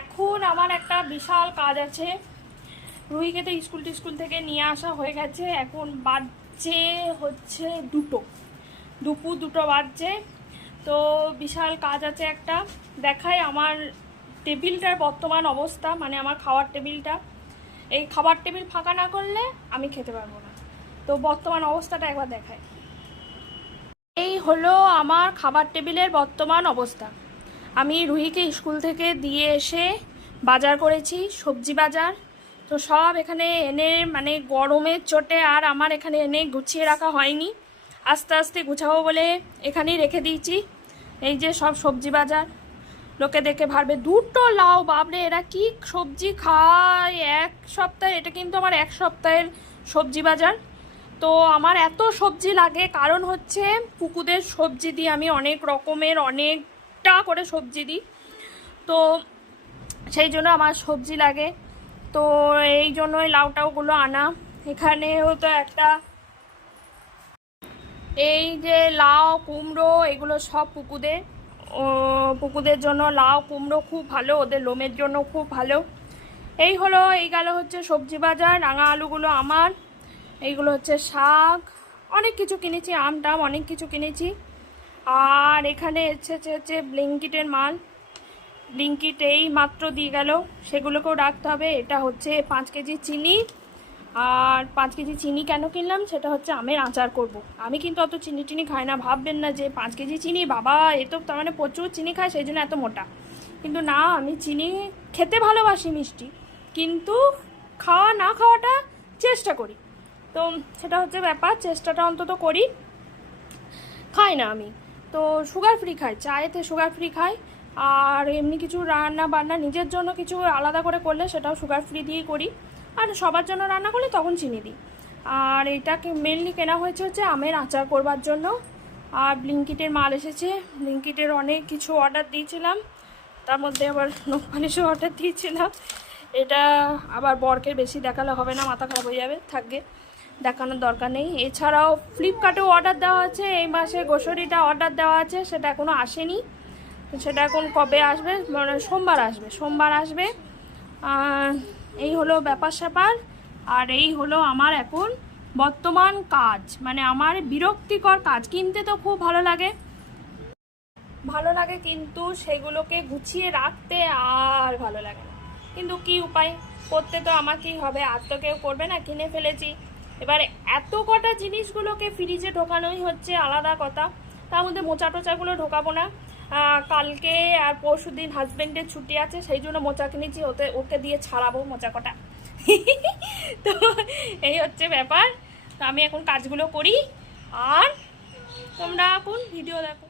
এখন আমার একটা বিশাল কাজ আছে। রুহিকে তো স্কুল থেকে নিয়ে আসা হয়ে গেছে। এখন বাজছে হচ্ছে দুপুর 2টো বাজছে। তো বিশাল কাজ আছে একটা। দেখাই আমার টেবিলটার বর্তমান অবস্থা, মানে আমার খাওয়ার টেবিলটা। এই খাবার টেবিল ফাঁকা না করলে আমি খেতে পারবো না। তো বর্তমান অবস্থাটা একবার দেখাই। এই হলো আমার খাবার টেবিলের বর্তমান অবস্থা। আমি রুহিকে স্কুল থেকে দিয়ে এসে বাজার করেছি, সবজি বাজার। তো সব এখানে এনে, মানে গরমের চোটে আর আমার এখানে এনে গুছিয়ে রাখা হয়নি। আস্তে আস্তে গুছাবো বলে এখানেই রেখে দিয়েছি। এই যে সব সবজি বাজার। লোকে দেখে ভাববে 2টো লাউ, বাবরে এরা কি সবজি খায় এক সপ্তাহে। এটা কিন্তু আমার 1 সপ্তাহের সবজি বাজার। তো আমার এত সবজি লাগে কারণ হচ্ছে পুকুদের সবজি দিয়ে আমি অনেক রকমের অনেকটা করে সবজি দিই। তো সেই জন্য আমার সবজি লাগে। তো এই জন্যই লাউটাউগুলো আনা। এখানেও তো একটা, এই যে লাউ কুমড়ো এগুলো সব পুকুদের জন্য লাউ কুমড়ো খুব ভালো, ওদের লোমের জন্য খুব ভালো। এই হলো, এই গেল হচ্ছে সবজি বাজার। রাঙা আলুগুলো আমার। এইগুলো হচ্ছে শাক, অনেক কিছু কিনেছি, আম টাম অনেক কিছু কিনেছি। আর এখানে হচ্ছে ব্লিঙ্কিটের মাল। ব্লিঙ্কিট এই মাত্র দিয়ে গেল, সেগুলোকেও রাখতে হবে। এটা হচ্ছে 5 কেজি চিনি। আর 5 কেজি চিনি কেন কিনলাম সেটা হচ্ছে আমের আচার করব। আমি কিন্তু অত চিনি টিনি খাই না। ভাববেন না যে 5 কেজি চিনি, বাবা এ তো তার মানে প্রচুর চিনি খায় সেই জন্য এত মোটা। কিন্তু না, আমি চিনি খেতে ভালোবাসি মিষ্টি, কিন্তু খাওয়া না খাওয়াটা চেষ্টা করি। তো সেটা হচ্ছে ব্যাপার, চেষ্টাটা অন্তত করি। খাই না আমি তো সুগার ফ্রি খাই, চায়েতে সুগার ফ্রি খাই। আর এমনি কিছু রান্না বান্না নিজের জন্য কিছু আলাদা করে করলে সেটাও সুগার ফ্রি দিয়েই করি। আর সবার জন্য রান্না করলে তখন চিনি দিই। আর এটাকে মেনলি কেনা হয়েছে হচ্ছে আমের আচার করবার জন্য। আর ব্লিঙ্কিটের মাল এসেছে। ব্লিঙ্কিটের অনেক কিছু অর্ডার দিয়েছিলাম, তার মধ্যে আবার নখপালিশও অর্ডার দিয়েছিলাম। এটা আবার বরকে বেশি দেখালে হবে না, মাথা খারাপ হয়ে যাবে, থাকবে, দেখানোর দরকার নেই। এছাড়াও ফ্লিপকার্টেও অর্ডার দেওয়া আছে। এই মাসে গোসরিটা অর্ডার দেওয়া আছে, সেটা এখনও আসেনি। সেটা এখন কবে আসবে, মানে সোমবার আসবে। এই হলো ব্যাপার স্যাপার। আর এই হলো আমার এখন বর্তমান কাজ, মানে আমার বিরক্তিকর কাজ। কিনতে তো খুব ভালো লাগে, কিন্তু সেগুলোকে গুছিয়ে রাখতে আর ভালো লাগে না। কিন্তু কি উপায়, করতে তো আমাকেই হবে, আর তো কেউ করবে না। কিনে ফেলেছি, এবারে এত কটা জিনিসগুলোকে ফ্রিজে ঢোকানোই হচ্ছে আলাদা কথা। তার মধ্যে মোচা টোচাগুলো ঢোকাবো না। কালকে আর পরশু দিন হাজব্যান্ডের ছুটি আছে, সেই জন্য মোচা কিনেছি, ওকে দিয়ে ছাড়াবো মোচা কটা। তো এই হচ্ছে ব্যাপার। তো আমি এখন কাজগুলো করি, আর তোমরা এখন ভিডিও দেখো।